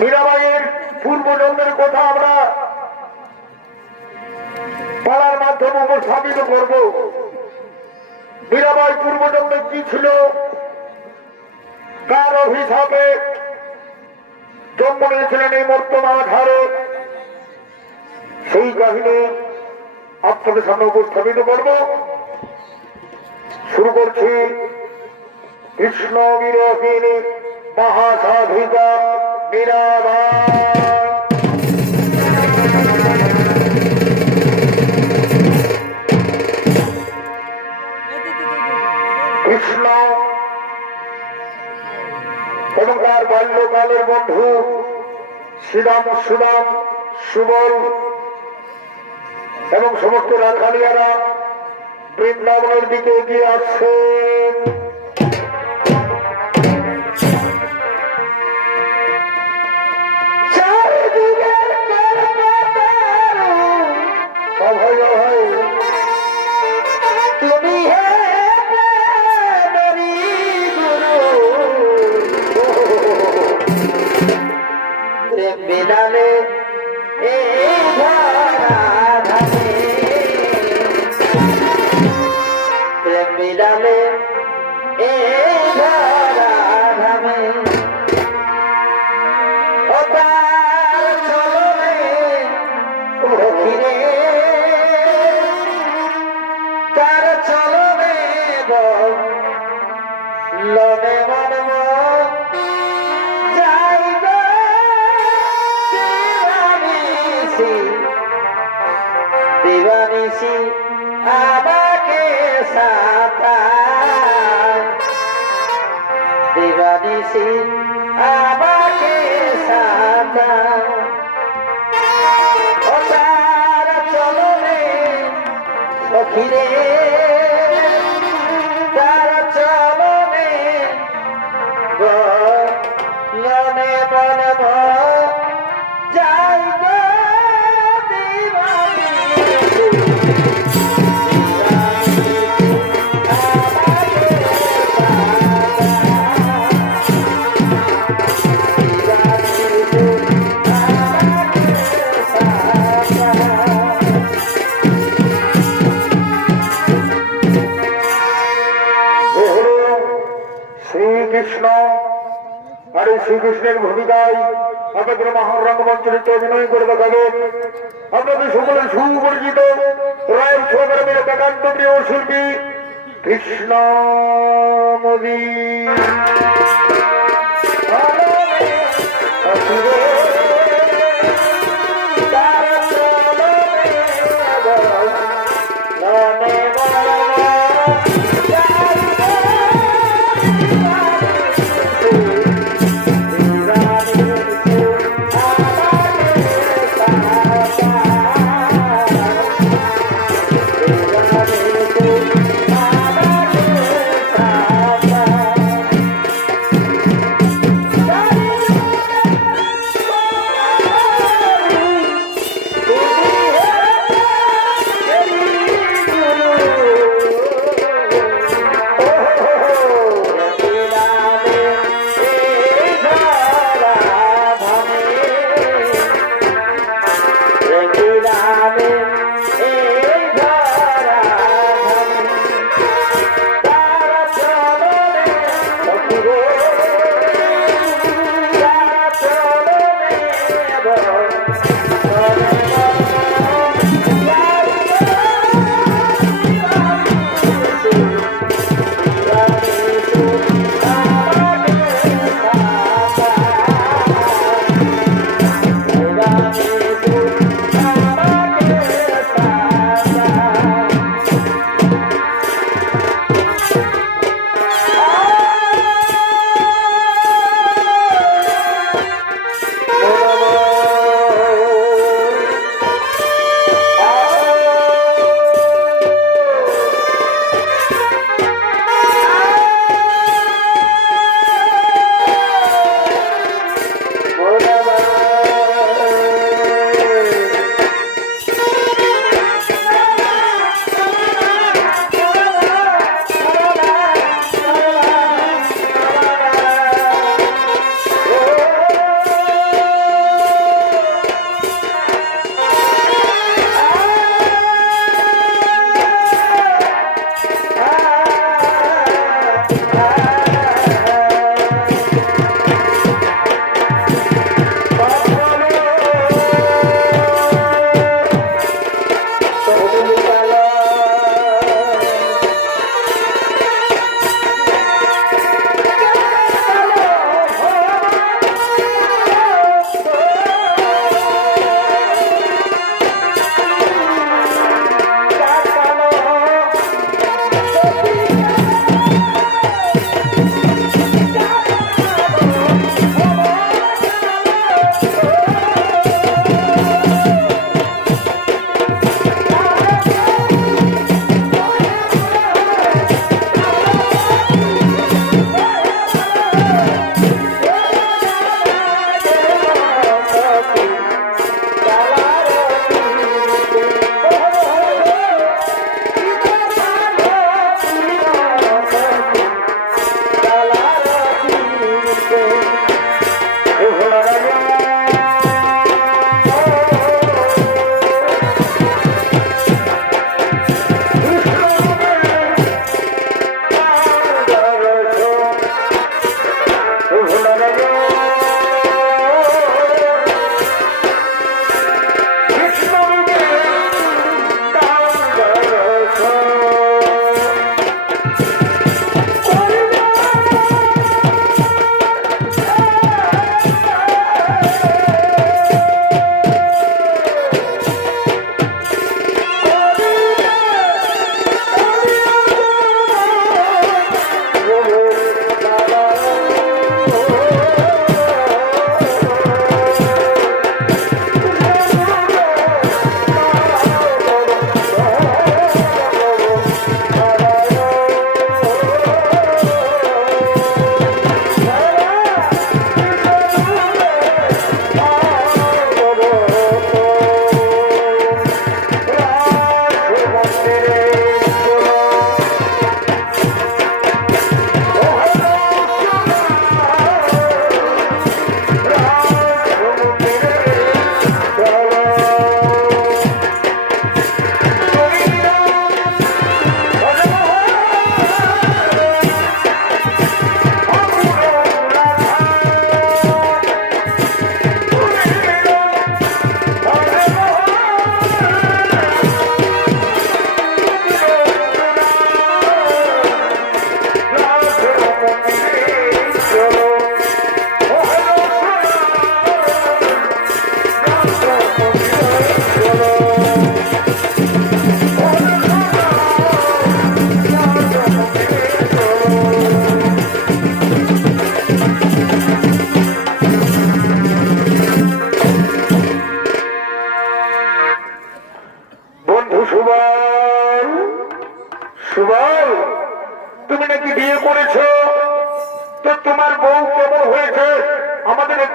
মীরাবাইয়ের পূর্বজন্মের কথা আমরা পালার মাধ্যমে উপস্থাপিত করব। মীরাবাই পূর্বজন্মে কি ছিল, কার অভিশাপে জন্ম নিয়েছিলেন এই বর্তমান আধারে, সেই কাহিনী আপনাদের সামনে উপস্থাপিত করব। শুরু করছি কৃষ্ণ বিরোহিনী মহাসাধিকা মীরাবাই। কৃষ্ণ এবং তার বাল্যকালের বন্ধু শ্রীরাম, সুদাম, সুবল এবং সমস্ত রাখালিয়ারা বৃন্দাবনের দিকে এগিয়ে আসছেন। তুমি বিদালে বিদালে তার চলবে লনে মনম যাইবে দিবানিসি আমাকে সাথা দিবানিসি আমাকে সাথা ও তার চলনে সখিরে তার চলনে লনে মনম যাইবে শ্রীকৃষ্ণ আর এই শ্রীকৃষ্ণের ভূমিকায় আপনাদের মহারঙ্গমঞ্চে অভিনয় করে দেখাবেন আপনাদের সকলে সুপরিচিত রায়ের ছোটগ্রামের একান্ত প্রিয় শিল্পী কৃষ্ণ মোদী।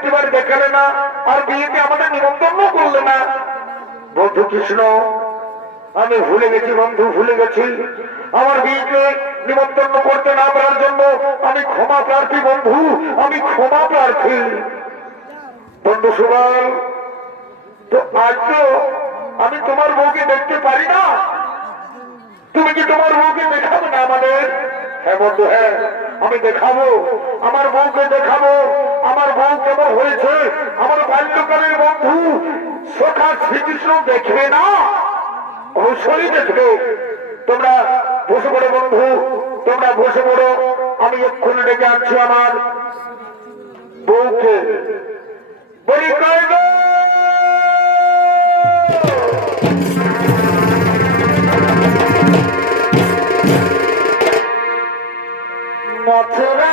একটিবার দেখালে না, আর বিয়েতে আমাদের নিমন্ত্রণ করলে না। বন্ধু কৃষ্ণ, আমি ভুলে গেছি বন্ধু, ভুলে গেছি। আমার বিয়েকে নিমন্ত্রণ করতে না পারার জন্য আমি ক্ষমা প্রার্থী বন্ধু, আমি ক্ষমা প্রার্থী। বন্ধু সুবল, তো আজ তো আমি তোমার বউকে দেখতে পারি না, তুমি কি তোমার বউকে দেখাবে না আমাদের? হ্যাঁ বন্ধু, হ্যাঁ আমি দেখাবো, আমার বউকে দেখাবো। আমার বউ কেমন হয়েছে আমার বাল্যকালের বন্ধু সখা শ্রীকৃষ্ণ দেখবে না? অবশ্যই দেখবে। তোমরা বসে পড়ো বন্ধু, তোমরা বসে পড়ো। আমি এক্ষুনি ডেকে আনছি আমার বউকে। বলি কই গো? মথুরা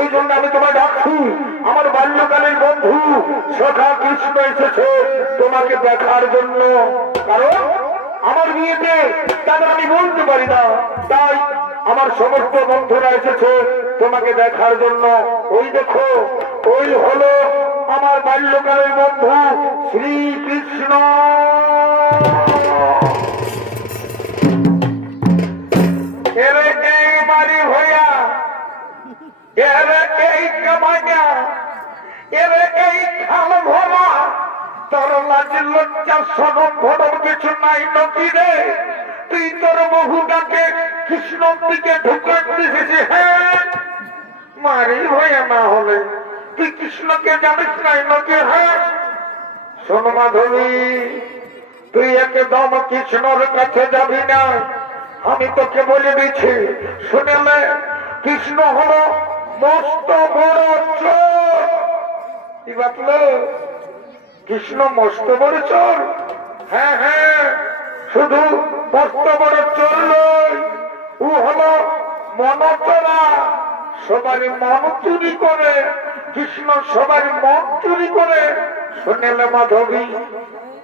এই জন্য আমি তোমায় ডাকছি। আমার বাল্যকালের বন্ধু সখা কৃষ্ণ এসেছে তোমাকে দেখার জন্য। কারণ আমার বিয়েতে তাদের আমি বলতে পারি না, তাই আমার সমস্ত বন্ধুরা এসেছে তোমাকে দেখার জন্য। ওই দেখো, ওই হলো আমার বাল্যকালের বন্ধু শ্রীকৃষ্ণ। এরে এই বাড়ি হইয়া, এরে এই কামাইয়া, এরে এই খাল ভরা, তোর লাজ লজ্জা সনম ভরম কিছু নাই নকি রে। তুই তোর বহুটাকে কৃষ্ণর দিকে ঢুকে দিয়েছিস। হ্যাঁ মারি হইয়া না হলে তুই কৃষ্ণকে জানিস নাই নকি? হ্যাঁ শোন মাধবী, তুই একদম কৃষ্ণর কাছে যাবি না, আমি তোকে বলে দিচ্ছি। শুনেলে কৃষ্ণ হলো মস্ত বড় চোর। কি বাতলো? কৃষ্ণ মস্ত বড় চোর? হ্যাঁ হ্যাঁ, শুধু মস্ত বড় চোর নয়, ও হলো মনচোরা। সবারই মন চুরি করে, কৃষ্ণ সবার মন চুরি করে। শুনেলে মাধবী,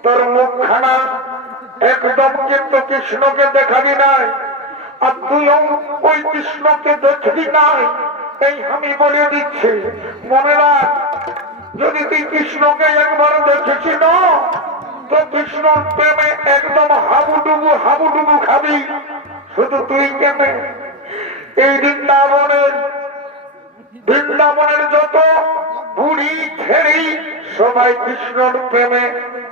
তোর মুখখানা একদম কিন্তু কৃষ্ণকে দেখাবি নাই, আর তুইও ওই কৃষ্ণকে দেখবি নাই, এই আমি বলে দিচ্ছি। মনে রাখ, যদি তুই কৃষ্ণকে একবার দেখেছি না, তো কৃষ্ণর প্রেমে একদম হাবুডুবু হাবুডুবু খাবি। শুধু তুই কেন, এই বৃন্দাবনের যত বুড়ি ছেড়ি সবাই কৃষ্ণর প্রেমে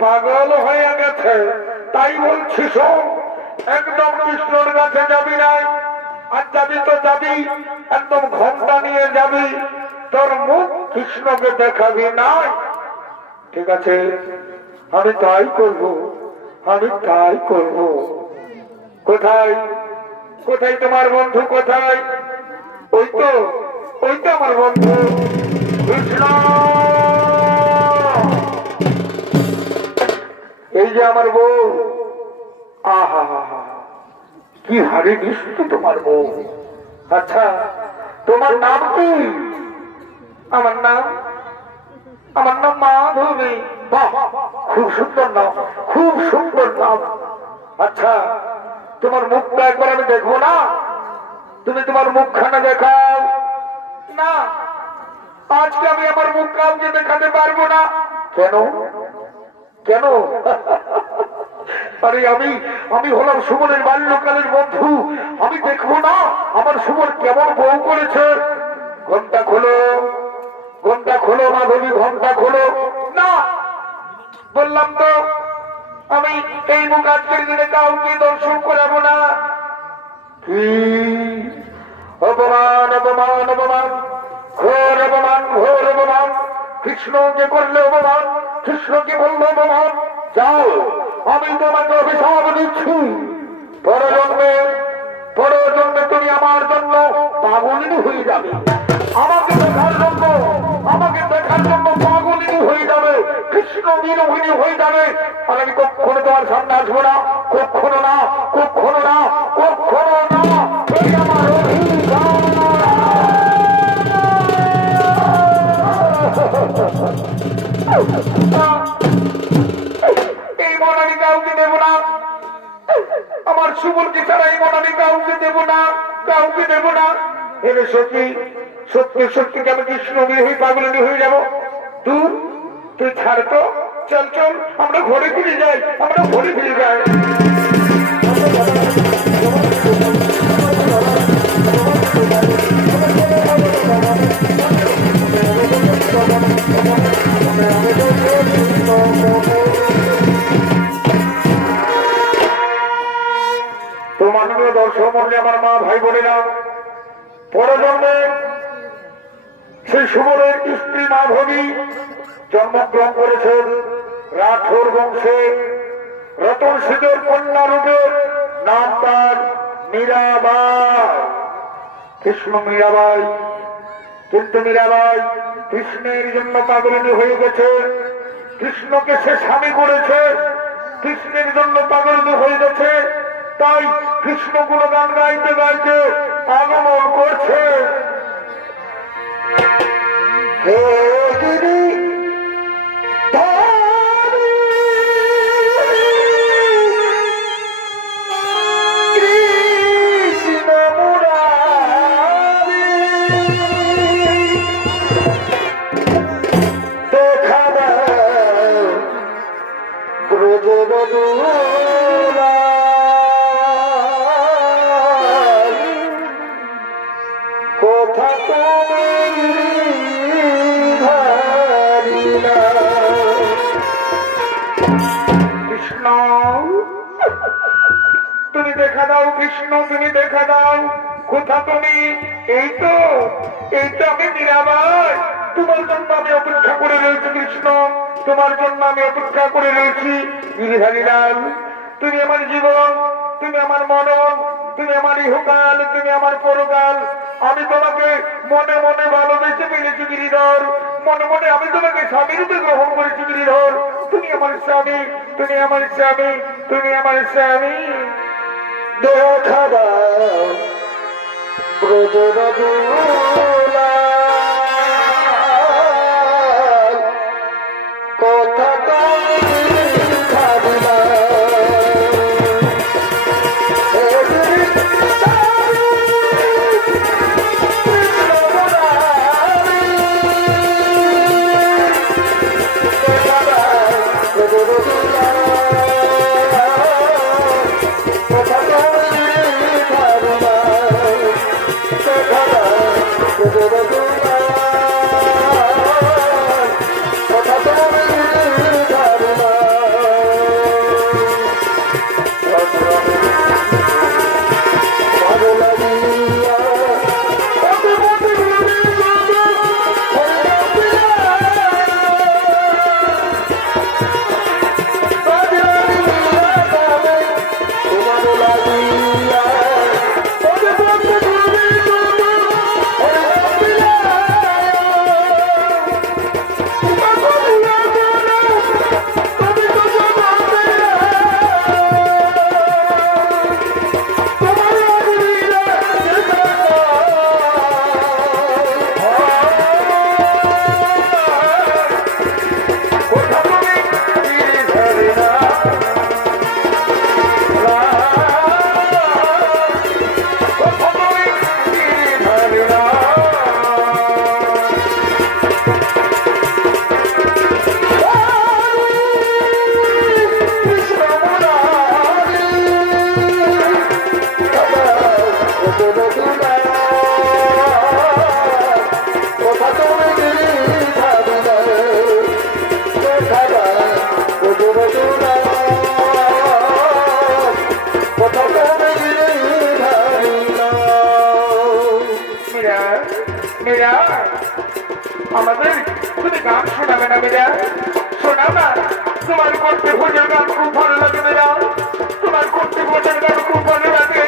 পাগল হয়ে গেছে। তাই বলছি শোন, একদম কৃষ্ণর কাছে যাবি নাই, আর যাবি তো যাবি একদম ঘন্টা নিয়ে যাবি, তোর মুখ কৃষ্ণকে দেখাবি নাই। ঠিক আছে, আমি তাই করব, আমি তাই করব। কোথায় কোথায় তোমার বন্ধু? কোথায়? ওই তো, ওই তো আমার বন্ধু কৃষ্ণ। এই যে আমার বউ, আহা কি হাড়ি নিষ্ঠ তোমার বউ। আচ্ছা, তোমার নাম কি? আমার নাম মাধবী। বাহ, খুব সুন্দর নাম, খুব সুন্দর নাম। আচ্ছা, তোমার মুখটা একবার আমি দেখবো না? তুমি তোমার মুখখানা দেখাও না। আজকে আমি আমার মুখ কাউকে দেখাতে পারবো না। কেন কেন? আরে আমি হলাম সুমনের বাল্যকালের বন্ধু, আমি দেখবো না আমার সুমন কেমন বউ করেছে? ঘন্টা খোলো, ঘন্টা খোলো মাধবী, ঘন্টা খোলো। না, বললাম তো আমি এই মুখ আজকের দিনে কাউকে দর্শন করাবো না। কি অপমান, অপমান, অপমান, ঘোর অপমান, ঘোর অপমান। কৃষ্ণকে করলে অপমান, কৃষ্ণকে বললো অপমান। যাও, আমি তোমাকে অভিশাপ দিচ্ছি, পরজন্মে তুমি আমার জন্য পাগলিনী হয়ে যাবে। আমাকে দেখার জন্য পাগলিনী হয়ে যাবে, কৃষ্ণ বিরোহিনী হয়ে যাবে। আর আমি কখনো তোমার সামনে আসবো না, কখনো না, কখনো না, কখনো না। এই আমার এই মন আমি কাউকে দেব না, আমার সুমনকে ছাড়া এই মন আমি কাউকে দেব না, কাউকে দেব না। এর সত্যি সত্যি সত্যি আমি কৃষ্ণ বিরোহী পাগলিনী হয়ে যাবো। তুই ছাড় তো, চল চল আমরা ঘরে ফিরে যাই, আমরা ঘরে ফিরে যাই। তো মাননীয় দর্শক মন্ডলী, আমার মা ভাই বোনেরা, পরজন্মে সেই সুমনের স্ত্রী মাধবী জন্মগ্রহণ করেছেন রাঠোর বংশে, রতন সিংহের কন্যা রূপে। নাম তার মীরাবাই, কৃষ্ণ মীরাবাই। কিন্তু মীরাবাই কৃষ্ণের জন্য পাগলিনী হয়ে গেছে, কৃষ্ণকে সে স্বামী করেছে, কৃষ্ণের জন্য পাগলিনী হয়ে গেছে। তাই কৃষ্ণ গুণগান গাইতে গাইতে আগমন করছে। হে গিরি কৃষ্ণ মুরারি দেখা দাও ব্রজের কোথা তুমি কৃষ্ণ তুমি দেখা দাও, কৃষ্ণ তুমি দেখা দাও, কোথা তুমি? এই তো আমি নিরাবার, তোমার জন্য আমি অপেক্ষা করে রয়েছি কৃষ্ণ, তোমার জন্য আমি অপেক্ষা করে রয়েছি। গিরিধারী লাল, তুমি আমার জীবন, তুমি আমার মরণ, তুমি আমার ইহকাল, তুমি আমার পরকাল। আমি তোমাকে মনে মনে ভালোবেসে ফেলেছি গিরিধর, মনে মনে আমি তোমাকে স্বামী রূপে গ্রহণ করেছি গিরিধর। তুমি আমার স্বামী, তুমি আমার স্বামী, তুমি আমার স্বামী। দেখা দাও ব্রজের দুলাল, কথা তুমি ভাবিলা। আমাদের তুমি গান শোনাবে না মেয়েরা? শোনাও না, তোমার করতে ভোজের গান খুব ভালো লাগে মেয়েরা, তোমার করতে ভোজের গান খুব ভালো লাগে।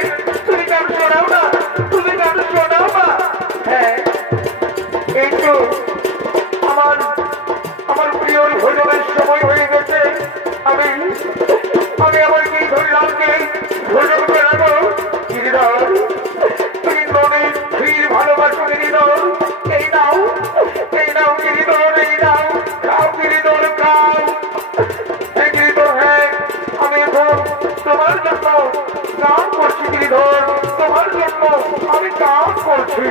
তুমি গান শোনাও না, তুমি গান শোনাও না। হ্যাঁ, এই তো আমার প্রিয় ভোজনের সময় হয়ে গেছে। আমি আমার গিরিধর লালকে ভোজন করাবো। গিরিধর, তুমি মনে ফির ভালোবাসো গিরিধর। এই নাও গিরিধর, এই নাও, খাও গিরিধর, খাও। হ্যাঁ গিরিধর, হ্যাঁ, আমি এখন তোমার জন্য গান করছি গিরিধর, তোমার জন্য আমি গান করছি।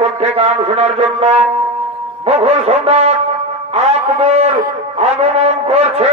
কণ্ঠে গান শোনার জন্য মুঘল সম্রাট আকবর আগমন করছে।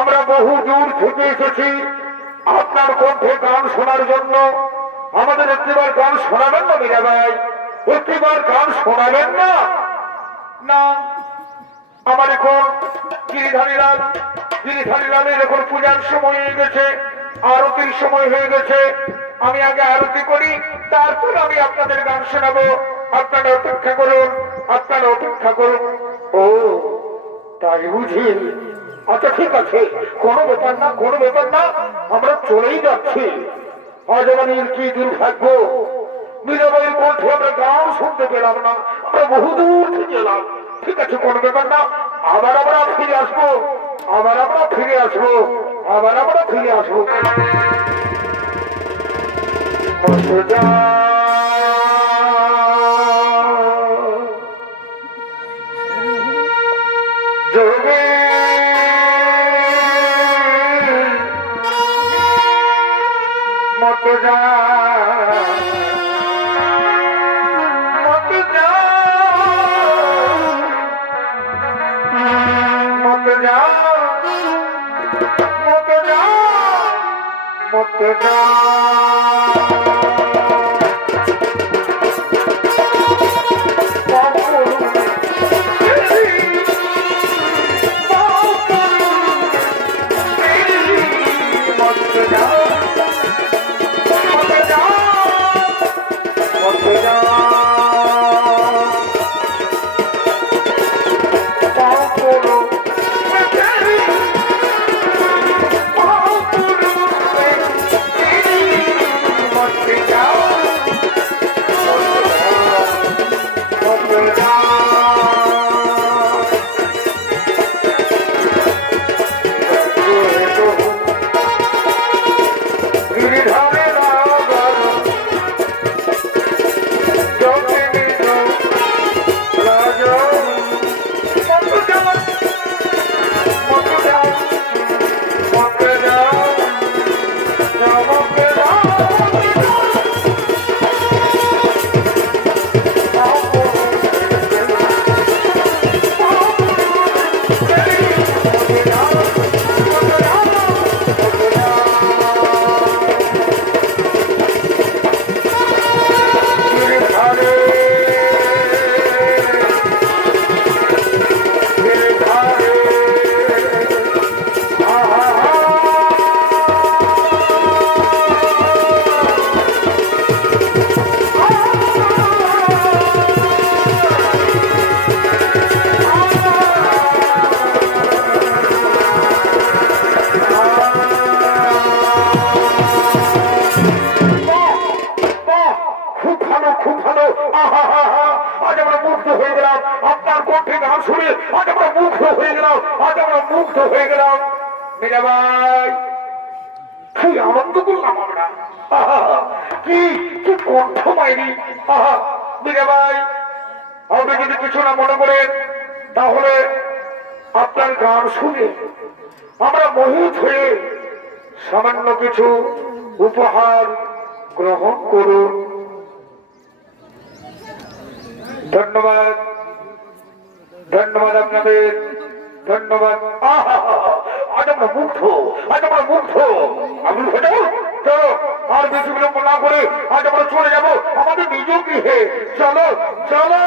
আমরা বহু দূর থেকে এসেছি আপনার কণ্ঠে গান শোনার জন্য। আমাদের একটিবার গান শোনাবেন না মীরা ভাই? একটিবার গান শোনাবেন না? না, আমার এখন গিরিধারীলালের এখন পূজার সময় হয়ে গেছে, আরতির সময় হয়ে গেছে। আমি আগে আরতি করি, তারপর আমি আপনাদের গান শোনাবো। আপনারা অপেক্ষা করুন, আপনারা অপেক্ষা করুন। ও তাই বুঝি? আচ্ছা ঠিক আছে, কোনো ব্যাপার না, কোনো ব্যাপার না, আমরা চলেই যাচ্ছি। আজ আমাদের কি দুর্ভাগ্য, মীরাবাইয়ের কণ্ঠে আমরা গান শুনতে পেলাম না, আমরা বহু দূর থেকে এলাম। ঠিক আছে, কোনো ব্যাপার না, আবার আমরা ফিরে আসবো, আবার আমরা ফিরে আসবো, আবার আমরা ফিরে আসবো। যোগে মত যা মত যা মত যা মত যা মত যা আজ আমরা মুগ্ধ হয়ে গেলাম। মীরাবাই কি আনন্দ করলাম আমরা, কি কি কণ্ঠ মাইরি। মীরাবাই আপনি যদি কিছু না মনে করেন তাহলে আপনার গান শুনে আমরা মোহিত হয়ে সামান্য কিছু উপহার গ্রহণ করুন। ধন্যবাদ, ধন্যবাদ আপনাদের, ধন্যবাদ। আজ আমরা মুগ্ধ, আজ আমরা মুগ্ধ। আপনি চলো আর বেশি বিলম্ব না করে আজ আমরা চলে যাবো আমাদের নিজ গৃহে। চলো চলো।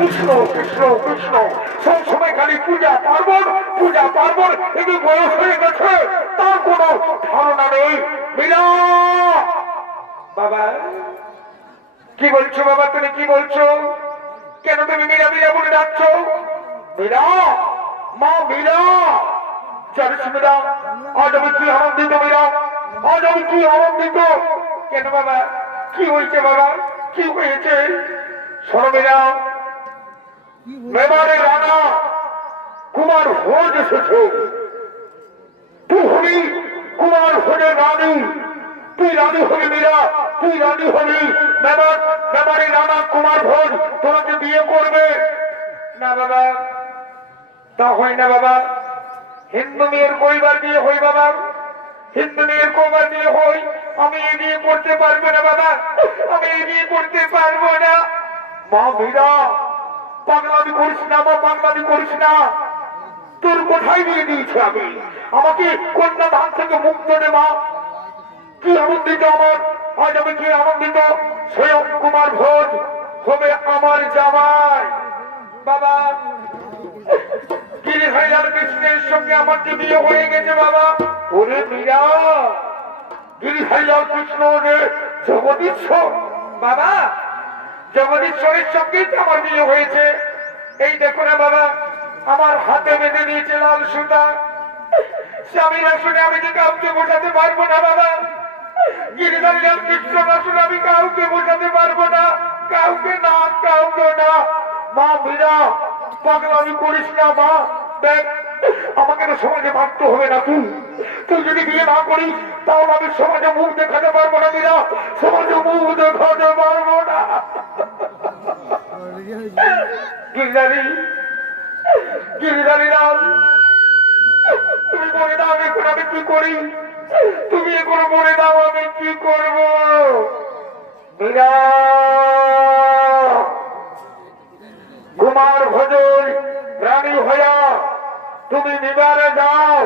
কৃষ্ণ কৃষ্ণ কৃষ্ণ সবসময় খালি পূজা পার্বণ পূজা পার্বণ। এটি বয়স হয়ে গেছে, তার কোনো ধারণা নেই। মীরা বাবা কি বলছো? বাবা তুমি কি বলছো? কেন তুমি মীরা মীরা বলে ডাকছো? মীরা মা মীরা, জানিস মীরা আজ আমি কি আনন্দিত। মীরা আজ আমি কি আনন্দিত। কেন বাবা কি হয়েছে? বাবা কি হয়েছে? শোনো মীরা, মেবারে রানা কুমার ভোজ এসেছে। তুই হবি কুমার ভোজের রানী, তুই রানী হবি মীরা, তুই রানী হবি। মেবারে রানা কুমার ভোজ তোমাকে বিয়ে করবে। না বাবা তা হয় না বাবা, হিন্দু মেয়ের কইবার বিয়ে হই বাবা, হিন্দু মেয়ের কইবার বিয়ে হই। আমি এই বিয়ে করতে পারবো না বাবা, আমি এই বিয়ে করতে পারবো না। মা মীরা পাগলামি করিস না মা, পাগলামি করিস না। তোর কোথায় নিয়ে দিয়েছে আমি, আমাকে কন্যা ধান থেকে মুক্ত দে মা। কি আনন্দিত আমার, আজ আমি কি আনন্দিত। স্বয়ং কুমার ভোজ হবে আমার জামাই। বাবা গিরিধারীলাল কৃষ্ণের সঙ্গে আমার যে বিয়ে হয়ে গেছে বাবা। ওরে মীরা গিরিধারীলাল কৃষ্ণ যে জগদীশ্বর বাবা, জগদীশ্বরের সঙ্গেই তো আমার বিয়ে হয়েছে। এই দেখো না বাবা আমার হাতে বেঁধে দিয়েছে লাল সুতা। স্বামীর আসনে আমি যে কাউকে বোঝাতে পারবো না বাবা, গিরিধারীলাল কৃষ্ণ আসনে আমি কাউকে বোঝাতে পারবো না, কাউকে না, কাউকে না। মা মীরা পাগলামি করিস না মা। দেখ আমাকে তো সমাজে মানতে হবে না। তুই যদি বিয়ে না করিস তাহলে আমি সমাজে মুখ দেখাতে পারবো না মীরা, সমাজে মুখ দেখাতে পারবো না। গিরিধারী গিরিধারীলাল তুমি বলে দাও এখন আমি কি করি, তুমি এখন বলে দাও আমি কি করব। মীরা কুমার ভোজের রানী হইয়া তুমি মেবারে যাও,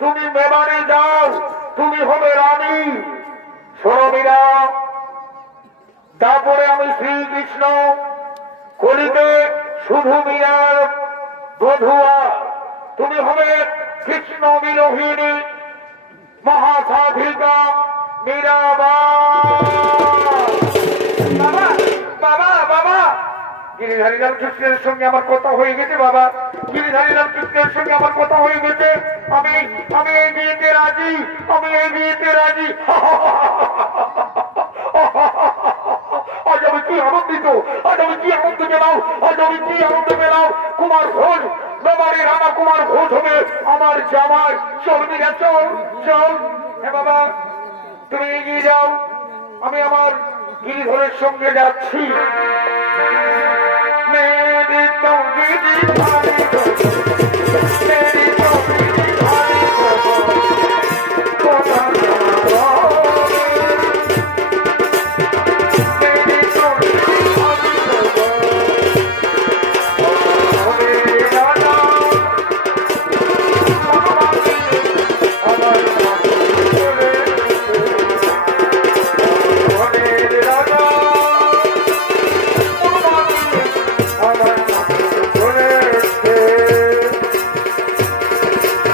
তুমি মেবারে যাও, তুমি হবে রানী। শোনো মীরা, তারপরে আমি শ্রীকৃষ্ণ কলিতে শুধু মীরার বধুয়া, তুমি হবে কৃষ্ণ বিরোহিণী মহাসাধিকা মীরাবাই। বাবা বাবা বাবা গিরিধারীলাল কৃষ্ণের সঙ্গে আমার কথা হয়ে গেছে বাবা, গিরিধারীলাল কৃষ্ণের সঙ্গে আমার কথা হয়ে গেছে। আমি আমি এই বিয়েতে রাজি, আমি এই বিয়েতে রাজি। আজ আমি কি আনন্দিত, আজ আমি কি আনন্দ পেলাম, আজ আমি কি আনন্দ পেলাম। কুমার ভোজ মেবারে রানা কুমার ভোজ হবে আমার জামাই। চল মীরা চল চল। হ্যাঁ বাবা তুমি এগিয়ে যাও, আমি আমার গিরিধরের সঙ্গে যাচ্ছি। মেরি তো গিরিধারী গো, মেরি তো গিরিধারী গো, কোথা যাবো? মেরি তো গিরিধারী গো, ওরে রাজা আমার মাকে চলে ওরে রাজা আমার মাকে চলে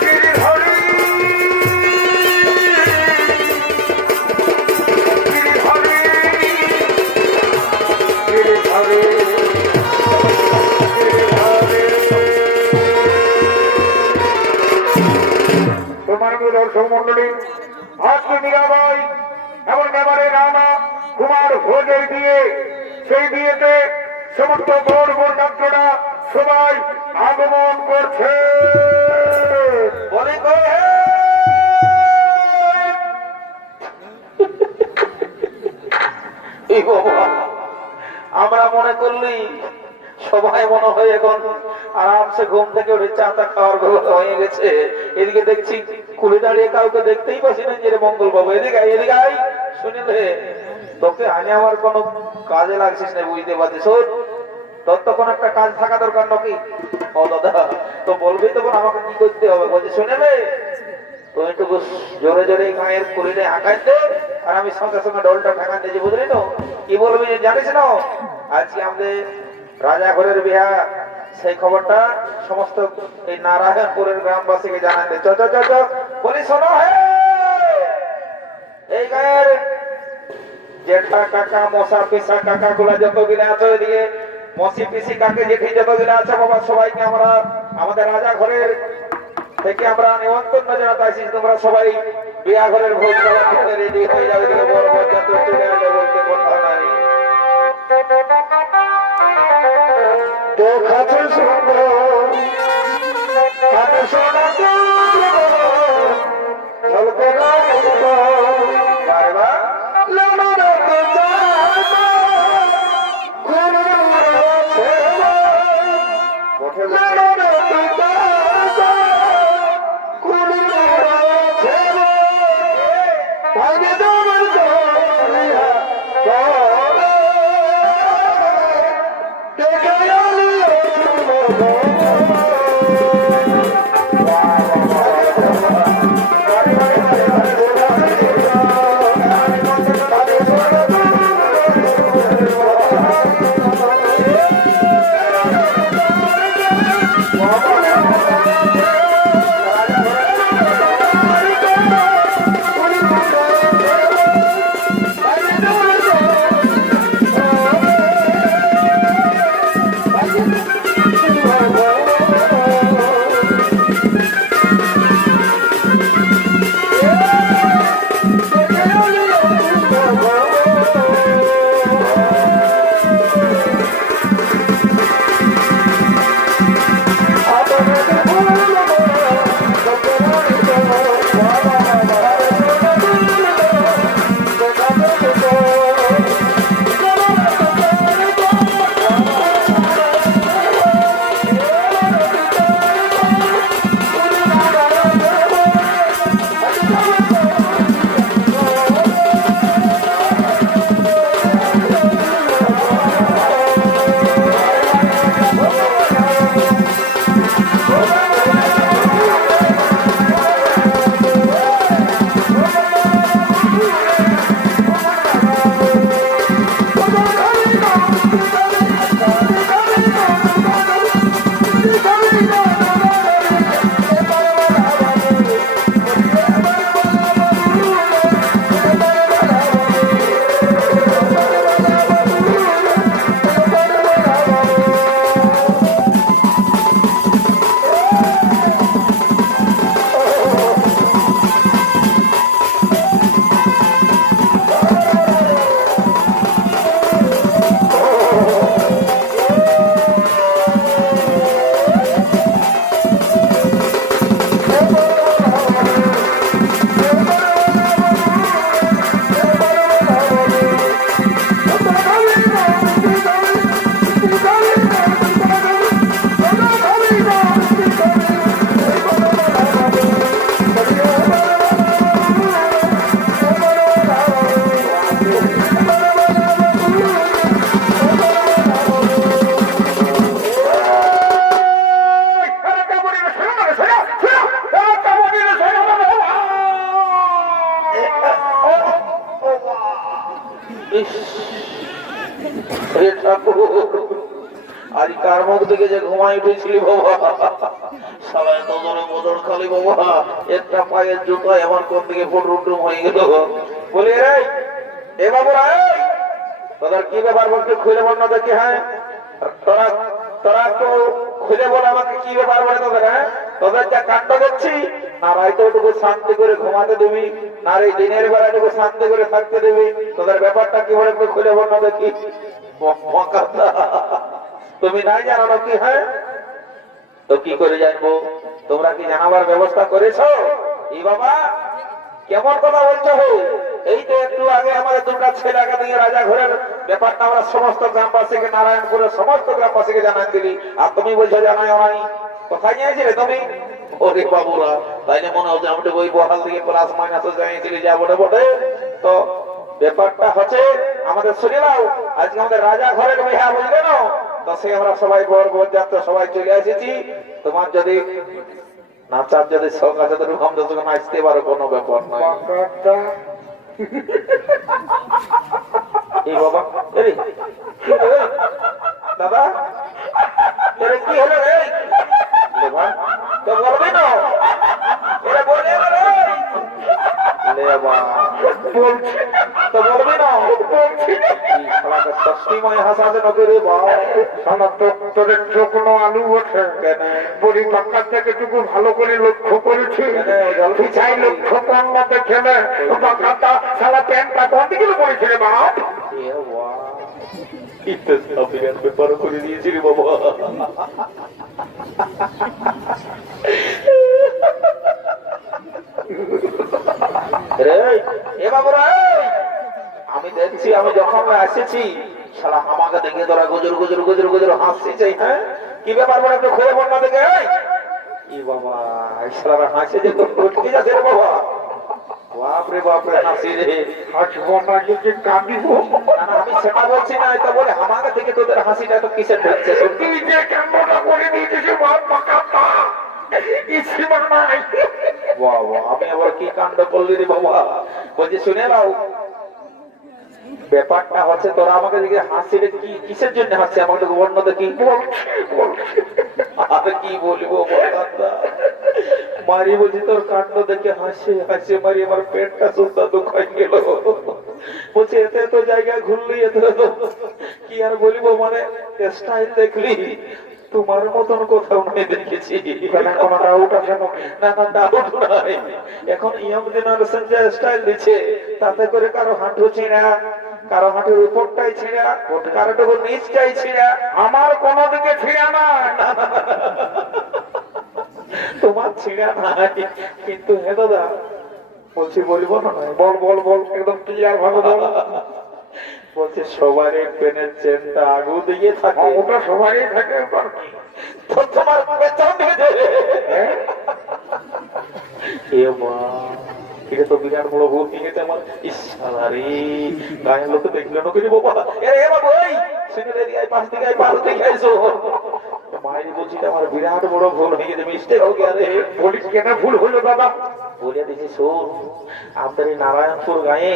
গিরিধারী গিরিধারী গিরিধারী তোমার দর্শক মন্ডলী, আজকে মীরাবাই এবং এবারে রানা কুমার ভোজের বিয়ে। সেই বিয়েতে সমস্ত গৌর বর্ণাঢ্যরা সবাই আগমন করছে। বলে গো হে! এই বাবা, আমরা মনে করলি সবাই মনে হয় এখন আরামসে ঘুম থেকে উঠে চাটা খাওয়ার ব্যবস্থা হয়ে গেছে। এদিকে দেখছি কুলে দাঁড়িয়ে কাউকে দেখতেই পাচ্ছি না যে মঙ্গল বাবু। এদিকে এদিকে আই, শুনিলে তোকে আনে আমার কোনো কাজে লাগছিস না, বুঝতে পারছিস? শোন, তোর তখন একটা কাজ থাকা দরকার নাকি? ও দাদা, তো বলবি তখন আমাকে কি করতে হবে? বলছি শুনেবে, তুমি একটু জোরে জোরে গায়ের কুলিরে হাঁকাই দে, আর আমি সঙ্গে সঙ্গে ডলটা ঠেকান দিয়েছি, বুঝলি তো? কি বলবি জানিস না? আজকে আমাদের রাজা ঘরের বিয়া, সেই খবরটা সমস্ত এই নারায়ণপুরের গ্রামবাসীকে জানাই দে। চ চ চ চ, বলি শোনো হে, এই গায়ের জেঠা কাকা মশা পিসা কাকা গুলা যত গিলা আছে, এদিকে মসি পিসি কাকে জেঠি যত গিলা আছে বাবা, সবাইকে আমরা আমাদের রাজা ঘরের থেকে আমরা নিমন্ত্রণ জানাতে আসি। তোমরা সবাই বিয়া ঘরের ভোজ খাওয়ার জন্য রেডি হয়ে যাবে। বড় পর্যন্ত চলে আসবে, বলতে কথা নাই। তো কাছে সুন্দর কাছে সোনা চলতে বারবা হে ঠাকুর, আজ কার মুখ থেকে যে ঘুমাই উঠেছিলি বাবা, সবাই তো ধরে বদল খালি বাবা, একটা পায়ের জুতায় আমার কোন দিকে ফুটরুটুম হয়ে গেল। বলি রে এ বাবুরা, তোদের কি ব্যাপার বলতে খুলে বল না দেখি। হ্যাঁ তোরা তোরা তো খুলে বল আমাকে কি ব্যাপার বলে তোদের। হ্যাঁ তোদের যা কাণ্ড দেখছি, না রাইতেটুকু শান্তি করে ঘুমাতে দেবি, না এই দিনের বেলাটুকু শান্তি করে থাকতে দেবি। তোদের ব্যাপারটা কি বলে একটু খুলে বল না দেখি। তুমি নাই জানো না কি? হ্যাঁ তো কি করে জানবো? তোমরা কি জানাবার ব্যবস্থা করেছো? এই বাবা কেমন কথা বলছো? এই তো একটু আগে আমাদের দুটা ছেলে আগে থেকে রাজা ঘরের ব্যাপারটা আমরা সমস্ত গ্রামবাসীকে, নারায়ণপুরের সমস্ত গ্রামবাসীকে জানান দিলি, আর তুমি বলছো জানাই নাই। কোথায় নিয়েছিলে তুমি? ওরে বাবুরা, তাইলে মনে হচ্ছে আমি ওই বহাল থেকে প্লাস মাইনাসে জানিয়েছিলি যা বটে বটে। তো ব্যাপারটা হচ্ছে আমাদের শুনে নাও, আজকে আমাদের রাজা ঘরের বিহা, বুঝলে না? তো সে আমরা সবাই বর বরযাত্রা সবাই চলে এসেছি। তোমার যদি নাচার যদি শখ আছে তো রুকম যত নাচতে পারো, কোনো ব্যাপার নয়। এই বাবা এরে দাদা, এরে কি হলো রে? তো বলবি না, এরা বলে তো বলবি না, ষষ্ঠীময় হাসা যে নগরে তোদের চোখনো আলু ওঠে কেন? বলি বাঁকার থেকে টুকু ভালো করে লক্ষ্য করেছি, চাই লক্ষ্য কম না দেখে বাঁকাটা সারা প্যান্টটা কোন দিকে পড়েছে রে বাপ? ব্যাপার করে দিয়েছি রে বাবা। আমি দেখছি, আমি যখন এসেছি শালা আমাকে দেখে তোরা গুজর গুজর গুজর গুজর হাসছি চাই। হ্যাঁ কি ব্যাপার বলে একটু খুঁজে বল না দেখে। এই বাবা শালা হাসে যে তোর টটকে যাচ্ছে রে বাবা। বাপরে বাপরে হাসি রে, হাসবো না যে কাঁদিব। আমি সেটা বলছি না, এটা বলে আমাকে থেকে তোদের হাসিটা তো কিসের ঢুকছে? তুই যে কান্ডটা করে দিয়েছিস বাপ বাঁকাটা, আমি আবার কি কাণ্ড করলি রে বাবা? বলছি শুনে নাও, ব্যাপারটা হচ্ছে তোরা আমাকে দেখে হাসি রে, কি কিসের জন্য হাসছে আমাকে বর্ণ দেখি। আর কি বলবো মারি, বলছি তোর কাণ্ড দেখে হাসে হাসে মারি আমার পেটটা সুন্দর দুঃখ হয়ে গেল। বলছি এতে তো জায়গা ঘুরলি, এতে তো কি আর বলবো, মানে স্টাইল দেখলি তোমার মতন কোথাও নাই দেখেছি। কোনো ডাউট আছে না? না না ডাউট নাই। এখন ইয়ং জেনারেশন যে স্টাইল দিচ্ছে, তাতে করে কারো হাঁটু ছিঁড়া, কারো হাঁটুর উপরটাই ছিঁড়া, কারো টুকু নিচটাই ছিঁড়া। আমার কোনো দিকে ছিঁড়া না। তোমার ছিঁড়া নাই, কিন্তু হ্যাঁ দাদা বলছি বলবো না? বল বল বল, একদম ক্লিয়ার ভাবে বল। বলছে সবারই পেনের চেনটা আগু দিয়ে থাকে। ওটা সবারই থাকে, তো তোমার পেছন দিকে এটা তো বিরাট বড় ভুল হয়ে গেছে আমার। ইসারে গায়ের লোকে দেখলো না কিছু বাবা। এ বাবু এই শুনে দিয়ে পাশ থেকে পাশ থেকে আইসো। মায়ের বলছি আমার বিরাট বড় ভুল হয়ে গেছে, মিস্টেক হয়ে গেছে। বলিস কেন ভুল হইলো দাদা? বলিয়া দিছি শোন, আমাদের এই নারায়ণপুর গায়ে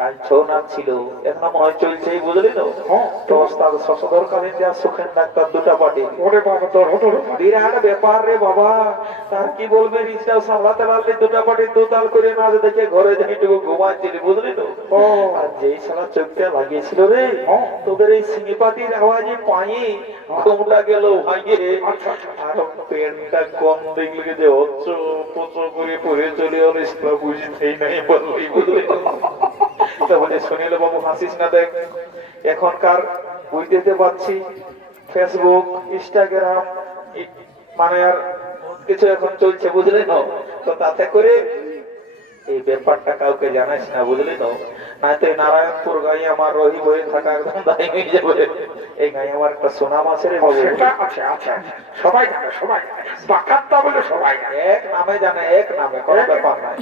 কাল ছৌ নাচ ছিল, এখন মনে হয় চলছে, বুঝলি তো? তো ওস্তাদ শশধরকালীন যা সুখেন ডাক্তার দুটা পার্টি, ওরে বাবা তোর বিরাট ব্যাপার রে বাবা। তার কি বলবে, রিক্সা সামলাতে পারলে দুটা পার্টি দুতাল করে নাচ দেখে ঘরে যাইটুকু ঘুমাচ্ছিলি, বুঝলি তো? আর যেই সালা চোখটা লাগিয়েছিল রে, তোদের এই সিঙ্গি পাটির আওয়াজে পায়ে ঘুমটা গেল ভাইয়ে। আর পেনটা কম দেখলে যে অচ্ছ পচ করে পড়ে চলে গেল, সেটা বুঝতেই নাই বললি, বুঝলি তো? বলে শুনিলে বাবু হাসিস না, দেখ এখনকার বুঝতে পারছি ফেসবুক ইনস্টাগ্রাম মানে আর কিছু এখন চলছে, বুঝলি না? তো তাতে করে এই ব্যাপারটা কাউকে জানাইস না, বুঝলি তো? না তো নারায়ণপুর গাই আমার রহি বই থাকা একদম দায়ী হয়ে যাবে। এই গাই আমার একটা সুনাম আছে রে বাবু। সবাই জানে, সবাই বাকাত্তা বলে সবাই এক নামে জানে, এক নামে, কোনো ব্যাপার নাই।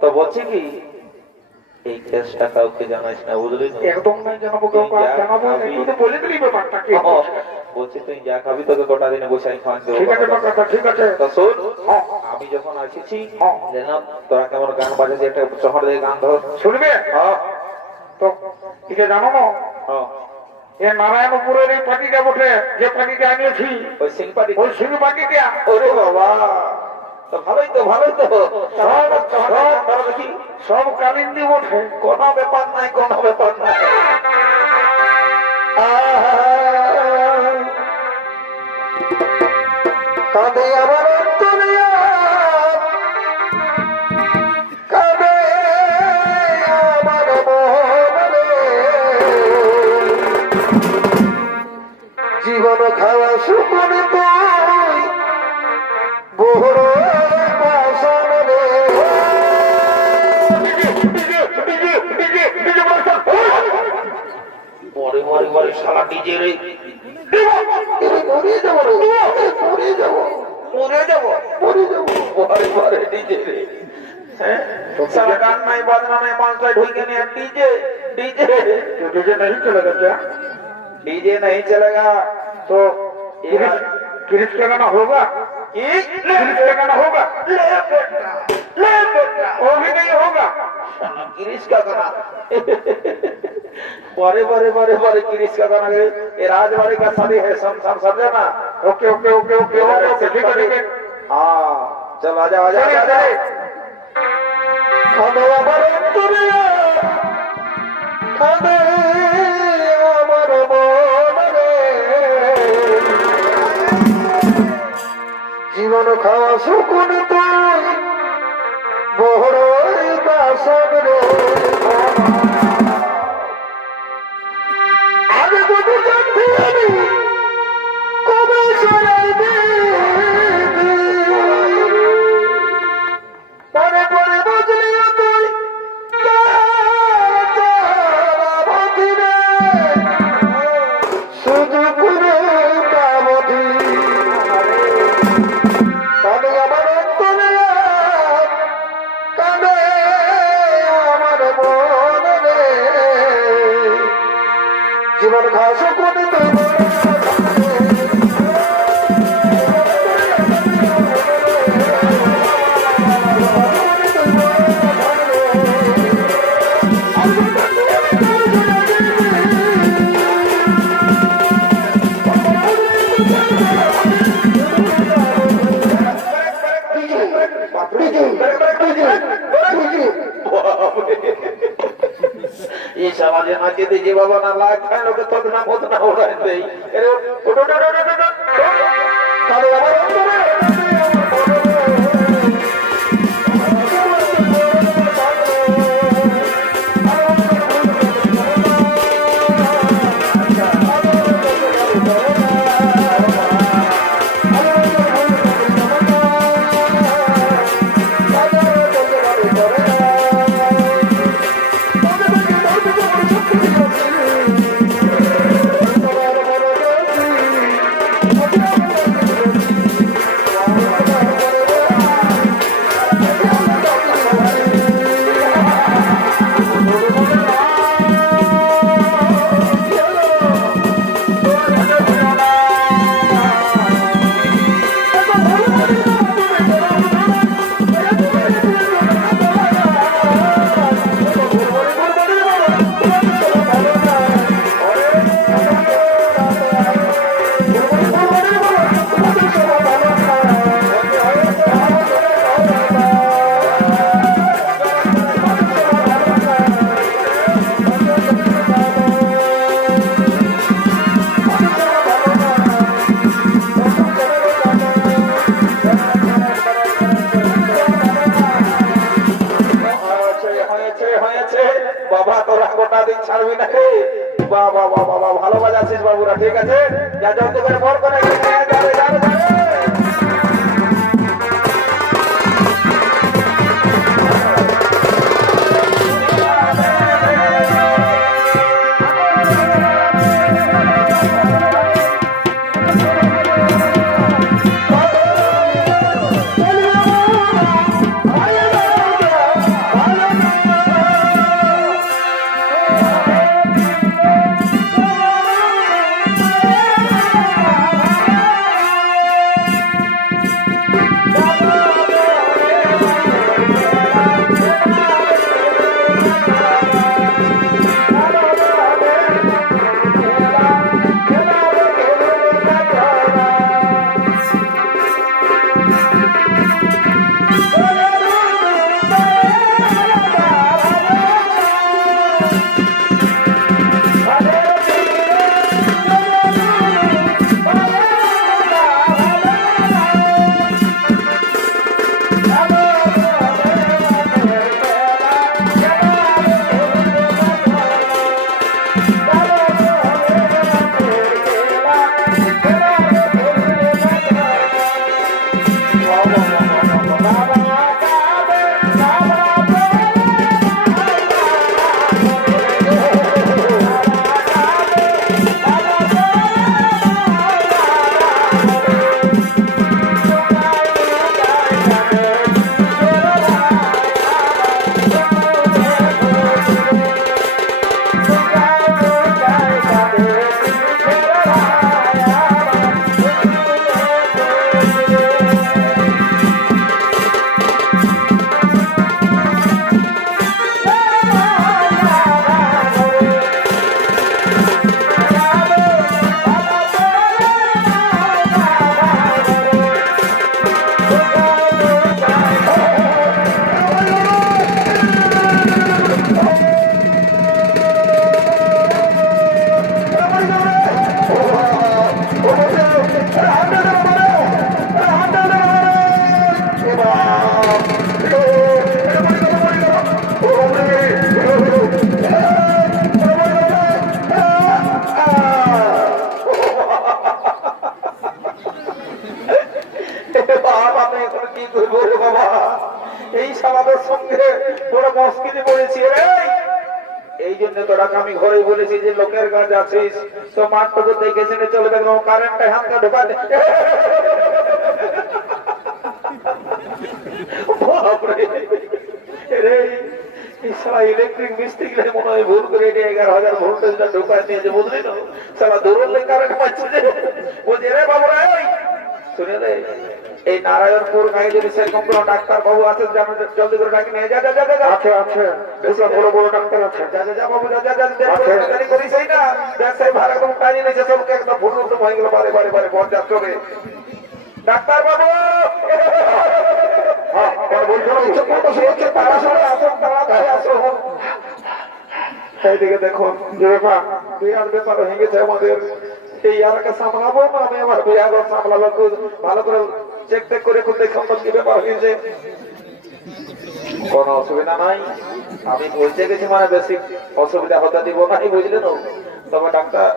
তো বলছি কি এই কেসটা কাউকে জানাইস না, বুঝলি? একদম নাই জানাবো, জানাবো একটু বলে দিলি ব্যাপারটা কি। বলছি তুই যা খাবি তোকে গোটা দিনে বসে আমি খাওয়ান দেবো। ঠিক আছে বাবা, ঠিক আছে। তো শোন, আমি যখন আসেছি যেন তোরা কেমন গান বাজাচ্ছি, একটা শহর থেকে গান ধর শুনবে। তো এটা জানো না হ্যাঁ, এ নারায়ণপুরের এই পার্টিটা বটে, যে পার্টিটা আনিয়েছি ওই সিং পার্টি। ওই সিং পার্টিটা। ওরে বাবা, তো ভালোই তো, ভালোই তো। দেখি সব কালিন্দি বটে। কোনো ব্যাপার নাই, কোনো ব্যাপার নাই। কাঁদে আমার অন্তরিয়া, কাঁদে আমার মনে, জীবন খাওয়া সুকুন তুই বড় বাসন রে। পরে পরে পরে শালা ডিজে রে, মরে যাবো রে, মরে যাবো, মরে যাবো, মরে যাবো। পরে পরে ডিজে রে। হ্যাঁ, শালা গান নাই বাজনা নাই, পাঁচটায় ঢুকে নিয়ে ডিজে ডিজে तुझे नहीं चलेगा क्या? डीजे नहीं चलेगा तो क्रिस का गाना होगा, कि क्रिस का गाना होगा, ले बेटा वो भी नहीं होगा। गिरीश का गाना बड़े बड़े बड़े बड़े गिरीश का गाना। ये राजवाड़ी का शादी है, समझे ना। Okay okay okay okay okay okay ठीक है ठीक है। हाँ चलो आजा आजा चलिए आजा। चलिए। खाने আমার অন্তরিয়া, খানে আমার মনে, জীবন খাওয়া সুকুন তুই বড়ই বাসন রে। আগে যদি জানতে আমি কবে সরাইবি, পরে পরে বুঝলি তুই শুধু পুরো কামতি। কানে আমার অন্তরে, কানে আমার মনে রে, জীবন ঘাস কোনে তুই ये समाज ना के दीजिए बाबा ना लाग खाए लोग तो ना बहुत ना हो रहा है अरे उठो उठो उठो उठो কানে আমার অন্তরে, বাবা তোরা গোটা দিন ছাড়বি না রে বাবা বাবা বাবা ভালো বাজাচ্ছিস বাবুরা ঠিক আছে যা যত করে বল করে যাবে যাবে যাবে তোরাকে আমি ঘরেই বলেছি যে লোকের কাজ আছিস তো মাঠটুকু দেখে শুনে চলে দেখো কারেন্টটা হাতটা ঢোকাতে বাপরে রে ইলেকট্রিক মিস্ত্রি মনে হয় ভুল করে 11,000 ভোল্টেজটা ঢোকায় নিয়েছে বুঝলি না সারা দূরের কারেন্ট পাচ্ছে বলছে রে বাবুরা শুনে রে এই নারায়ণপুর গায়ে যদি সেরকম কোন ডাক্তার বাবু আছে জলদি করে ডাকি নিয়ে যা আছে আছে বেশ বড় বড় ডাক্তার আছে যা বাবু যা করিস না দেখ সেই ভাড়া কোন কাজ নিয়েছে সবকে একদম ভুল হয়ে গেল বারে বারে বারে বর যাচ্ছে ডাক্তার বাবু এইদিকে দেখুন বিরাট ব্যাপার হয়ে গেছে আমাদের এই এলাকা সামলাবো না আমি আমার বিহার সামলাবো ভালো করে চেক টেক করে খুব দেখুন কি ব্যাপার হয়েছে কোনো অসুবিধা নাই আমি বলতে গেছি মানে বেশি অসুবিধা হতে দিব না বুঝলেন তবে ডাক্তার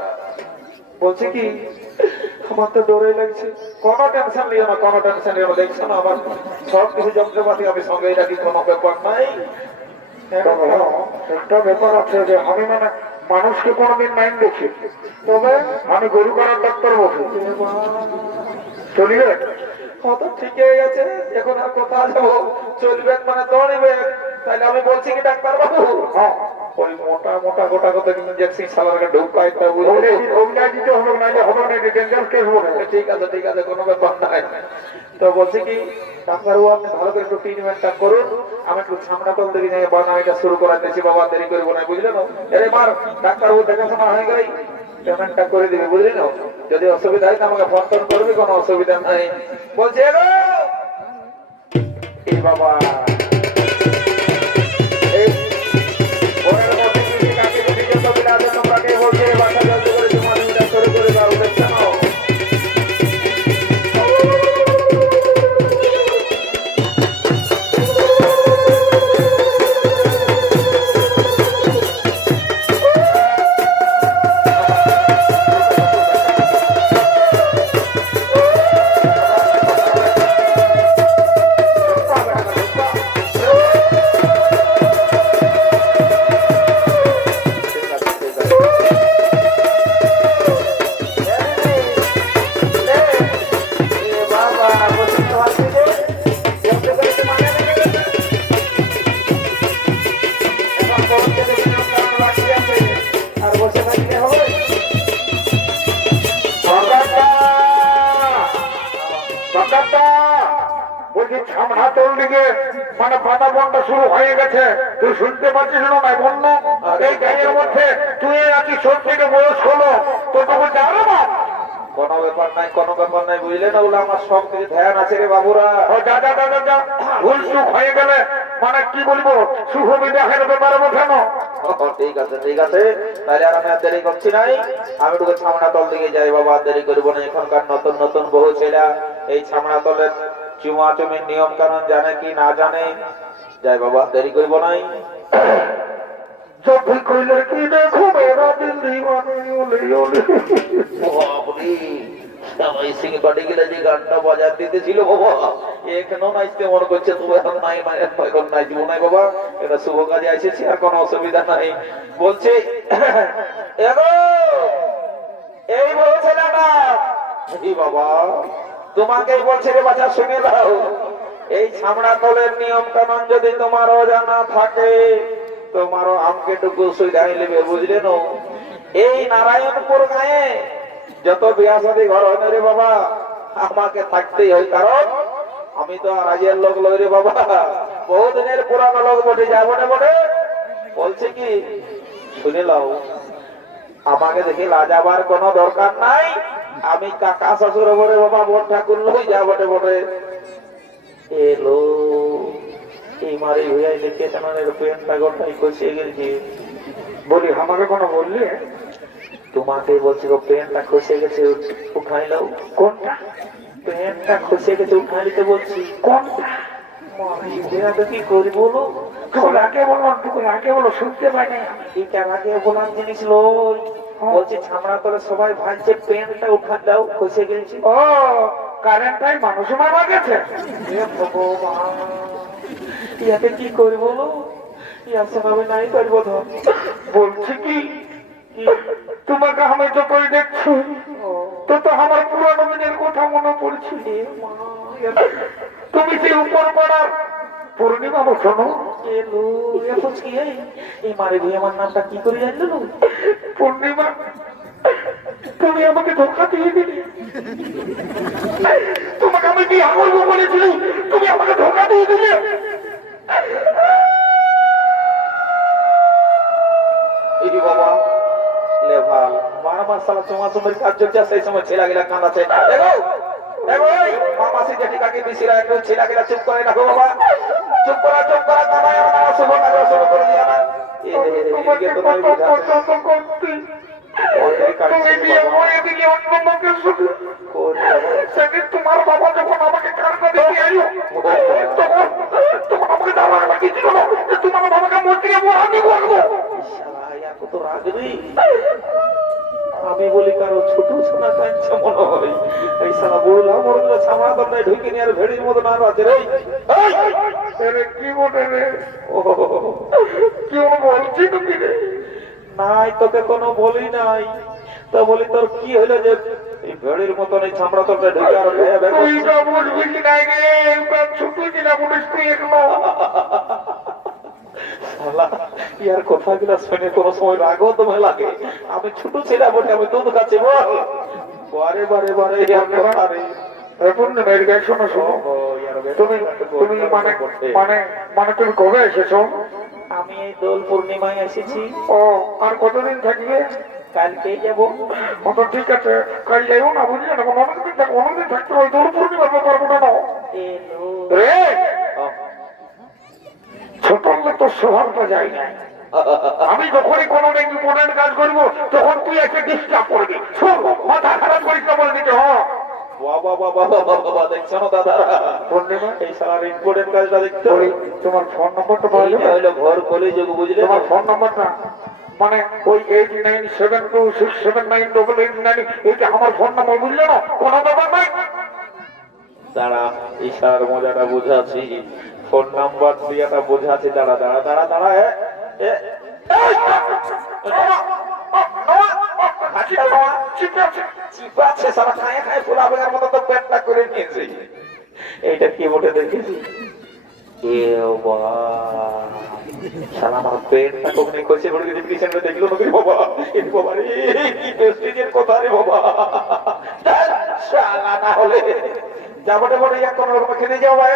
বলছে কি আমার তো ডরে লাগছে কোনো টেনশন নিও না কোনো টেনশন নিও না দেখছো না আমার সব কিছু যন্ত্রপাতি আমি সঙ্গে রাখি কোনো ব্যাপার নাই একটা ব্যাপার আছে যে আমি মানে মানুষকে কোনোদিন মাইন্ড দেখি তবে আমি গরু করার ডাক্তার বসে চলিবে কত ঠিকই আছে এখন আর কোথাও যাবো চলবেন মানে দৌড়িবে তাহলে আমি বলছি কি ডাক্তার বাবু ওই মোটা মোটা গোটা গোটা ইঞ্জেকশন সালারকে ঢুকাই তা দিতে হবে নাইলে হবে না ডেঞ্জার কেস হবে ঠিক আছে কোনো ব্যাপার নাই তো বলছি কি ডাক্তারবাবু আপনি ভালো করে একটু ট্রিটমেন্টটা করুন আমি একটু সামনা তল দিকে নিয়ে বানাইটা শুরু করার দিয়েছি বাবা দেরি করবো না বুঝলেন এর মার ডাক্তারবাবু দেখাশোনা হয়ে গেলেই পেমেন্টটা করে দিবে বুঝলেন যদি অসুবিধা হয় তো আমাকে ফোন টোন করবে কোনো অসুবিধা নাই বলছে এই বাবা এই ঘরের মধ্যে কি কাকে যদি যত বিলা আছে তোমরাকে বলছে বাসা জলদি করে তোমার বিলা শুরু করে দাও দেখছো না বলছি ছামনা তোর দিকে মানে পাতা বনটা শুরু হয়ে গেছে তুই শুনতে পাচ্ছিস না নাই বন্য এই গায়ের মধ্যে তুই আছি ছোট থেকে বয়স হলো তোর তখন যাবে না কোনো ব্যাপার নাই বুঝলেন ওগুলো আমার সব কিছু ধ্যান আছে রে বাবুরা যা ভুল চুক হয়ে গেলে মানে কি বলবো শুভ বিবাহের ব্যাপারে কেন ঠিক আছে তাহলে আর আমি আর দেরি করছি নাই আমি একটু ছামনা তল দিকে যাই বাবা দেরি করবো না এখনকার নতুন নতুন বহু ছেলে এই ছামনা তলের চুমাচুমির নিয়ম কানুন জানে কি না জানে যাই বাবা দেরি করবো নাই जब भी कोई लड़की देखो मेरा दिल दीवाने ओले ओले সবাই সিং বাড়ি গেলে যে গানটা বাজার দিতেছিল বাবা এখনো নাচতে মনে করছে তবে এখন নাই এখন নাচব নাই বাবা এটা শুভ কাজে এসেছি আর কোনো অসুবিধা নাই বলছে এই বলছে না বাবা তোমাকেই বলছে রে বাচ্চা শুনে দাও এই ছামড়া তলের নিয়ম কানুন যদি তোমার অজানা থাকে তোমারও আমকে টুকু সুবিধাই নেবে বুঝলেন এই নারায়ণপুর গায়ে যত বিয়া শাদী ঘর হয় রে বাবা আমাকে থাকতেই হয় কারণ আমি তো রাজের লোক লই রে বাবা বহুদিনের পুরানো লোক বটে যা বটে বটে বলছে কি শুনে লাও আমাকে দেখে লাজাবার কোনো দরকার নাই আমি কাকা শ্বশুর বলে বাবা বোন ঠাকুর লই যা বটে বটে এলো এই মারি হইয়া লিখে তোমাদের পেনটা গোটাই কষিয়ে গেছি বলি আমাকে কোনো বললি তোমাকে বলছি পেনটা খসে গেছে উঠাই লাও কোনটা পেনটা খসে গেছে উঠাই নিতে বলছি কোনটা কি করি বলো আগে বলো শুনতে পাই না আগে বলার জিনিস লই বলছি ছামড়া করে সবাই ভাবছে পেনটা উঠা দাও খসে গেছে ও কারেন্টটাই মানুষ মারা গেছে ইয়াতে কি করি বলো ইয়ার শোনাবে নাই পারবো ধর বলছি কি তোমাকে আমি যতই দেখছি তত আমার পুরানো দিনের কথা মনে পড়ছে। তুমি সেই উপর পাড়ার পূর্ণিমা শোনো এই মারে ভাই আমার নামটা কি করে জানলো? পূর্ণিমা, তুমি আমাকে ধোকা দিয়ে দিলে। তোমাকে আমি বিয়ে করবো বলেছিলি, তুমি আমাকে ধোকা দিয়ে দিলে। বাবা লে ভাল মারবার সালা চমাচমের কাজ চলছে, সেই সময় ছেলা গেলা কাঁদাছে। মামাসি জেঠিকাকে বিশিরা একটু ছেলা গেলা চুপ করে রাখো বাবা, চুপ করা কামায় আমার শুভ না শুরু করে দিয়া না। তোমাকে কত কষ্ট করতে তুমি বিয়ে হয়ে দিলে অন্য লোকের সাথে। সেদিন তোমার বাবা যখন আমাকে কান্না দেখে আইলো তখন আমাকে দাঁড়া লাগিয়েছিল যে তোমার বাবাকে মন্ত্রী আমি করবো। কত রাগবি আমি বলি কারো ছোট ছোনা কাঁদছে মনে হয়। এই সালা বললাম মরগুলো ছামড়া দন্ডায় ঢুকে নিয়ে আর ভেড়ির মতো না আছে রে। কি বলে রে? কেউ বলছি তুমি রে? নাই তোকে কোনো বলি নাই, তো বলি তোর কি হইলো যে এই ভেড়ির মতন এই ছামড়া দন্ডায় ঢুকে আর বুঝবি কি নাই রে? ছোট ছিলাম বলিস তুই এগুলো। ইয়ার কথাগুলো শুনে কোন সময় রাগও তোমার লাগে? আমি ছোট ছিলাম বলে আমি দুধ খাচ্ছি বল। বারে বারে বারে শোনো শোনো, তুমি তুমি মানে মানে মানে তুমি কবে এসেছো? আমি এই দোল পূর্ণিমায় এসেছি। ও, আর কতদিন থাকবে? কালকেই যাবো। তো ঠিক আছে, কাল যাইও না, বুঝলে না? অনেকদিন থাকবে, অনেকদিন থাকতে হয়। দোল পূর্ণিমার ব্যাপার ওটা না রে। ছোট হলে তোর স্বভাবটা যায় না। আমি যখনই কোনো ইম্পর্টেন্ট কাজ করবো তখন তুই এসে ডিস্টার্ব করবি। মাথা খারাপ করিস না বলে দিতে। তোমার ফোন নম্বরটা ঘর কলে যাবো বুঝলে? তোমার ফোন নম্বরটা মানে ওই 8972679889, এইটা আমার ফোন নম্বর, বুঝলে না? কোনো ব্যাপার নাই। দাঁড়া, ইশারার মজাটা বুঝাচ্ছি, ফোন নাম্বার দিয়াটা বুঝাচ্ছি। দাঁড়া দাঁড়া দাঁড়া দাঁড়া এইটা কি বলে দেখেছি? আমার পেটটা কখনই করছে দেখলো বাবা। বাবা রে কি প্রেস্টিজের কথা রে বাবা। না হলে যাবটে বলে কোন রকম খেতে যাও ভাই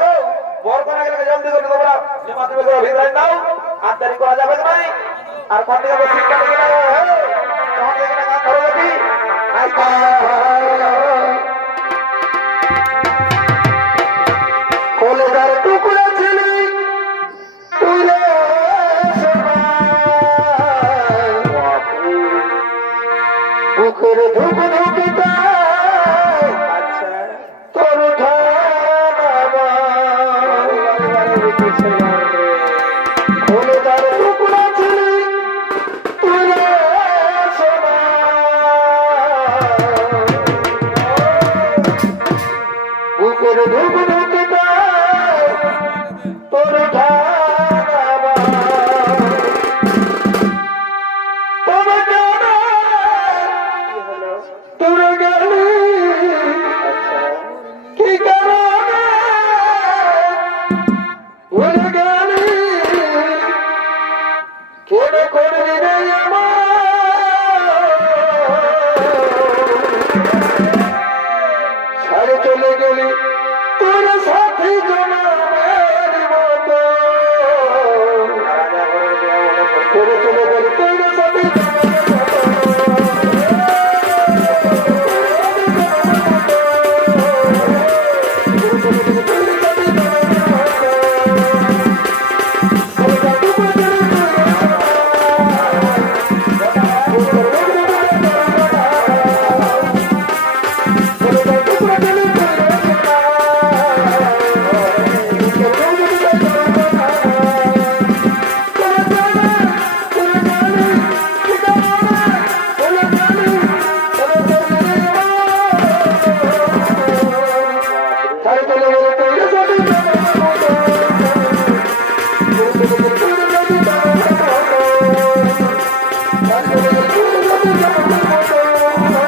বর করা গেলে জলদি করে তোমরা মাতৃ ভিতরে নাও, আর দেরি করা যাবে না। আর পার্টি যাবে শিক্ষা থেকে নাও তখন এখানে গান ধরে যাবি। কলেজার টুকরা ছিলি তুই রে বুকের ধুক ধুকিটা তোর কলেজার টুকরা ছিলি তুই রে বুকের ধুক ধুকিটা তোর চলে গেলি তুই ও